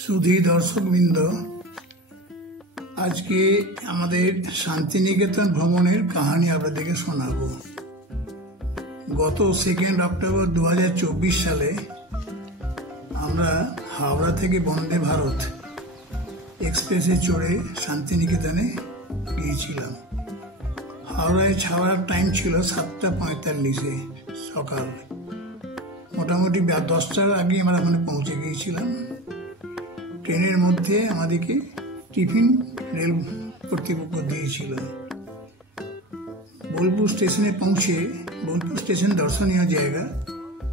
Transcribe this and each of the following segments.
সুধী দর্শকবৃন্দ, আজকে আমাদের শান্তিনিকেতন ভ্রমণের কাহিনী আপনাদেরকে শোনাবো। গত 2 অক্টোবর 2024 সালে আমরা হাওড়া থেকে বন্দে ভারত এক্সপ্রেসে চড়ে শান্তিনিকেতনে গিয়েছিলাম। হাওড়ায় ছাড়ার টাইম ছিল 7:45 সকাল। মোটামুটি 10টার আগে আমরা ওখানে পৌঁছে গিয়েছিলাম। ট্রেনের মধ্যে আমাদেরকে টিফিন রেল কর্তৃপক্ষ দিয়েছিল। বোলপুর স্টেশনে পৌঁছে, বোলপুর স্টেশন দর্শনীয় জায়গা,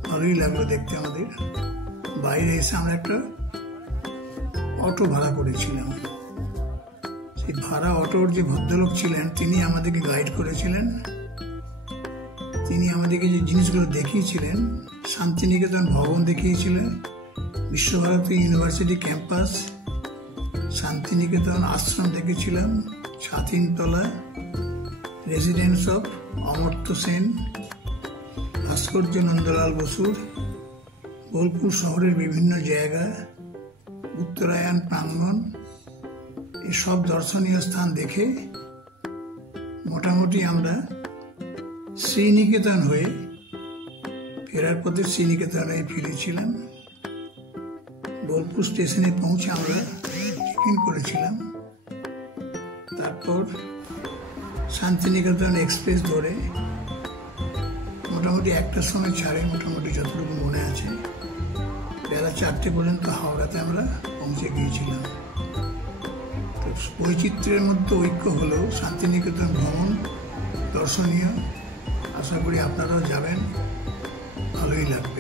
ভালোই লাগলো দেখতে আমাদের। বাইরে এসে আমরা একটা অটো ভাড়া করেছিলাম। সেই ভাড়া অটোর যে ভদ্রলোক ছিলেন তিনি আমাদেরকে গাইড করেছিলেন। তিনি আমাদেরকে যে জিনিসগুলো দেখিয়েছিলেন, শান্তিনিকেতন ভবন দেখিয়েছিলেন, বিশ্বভারতী ইউনিভার্সিটি ক্যাম্পাস, শান্তিনিকেতন আশ্রম দেখেছিলাম, ছাতিনতলা, রেসিডেন্স অফ অমর্ত্য সেন, ভাস্কর্য নন্দলাল বসুর, বোলপুর শহরের বিভিন্ন জায়গা, উত্তরায়ণ প্রাঙ্গণ, এসব দর্শনীয় স্থান দেখে মোটামুটি আমরা শ্রীনিকেতন হয়ে ফেরার পথে শ্রীনিকেতনে ফিরেছিলাম। বোলপুর স্টেশনে পৌঁছে আমরা টিফিন করেছিলাম। তারপর শান্তিনিকেতন এক্সপ্রেস ধরে মোটামুটি 1টার সময় ছাড়ে, মোটামুটি যতটুকু মনে আছে, বেলা 4টে পর্যন্ত হাওড়াতে আমরা পৌঁছে গিয়েছিলাম। তো বৈচিত্র্যের মধ্যে ঐক্য হলেও শান্তিনিকেতন ভ্রমণ দর্শনীয়। আশা করি আপনারাও যাবেন, ভালোই লাগবে।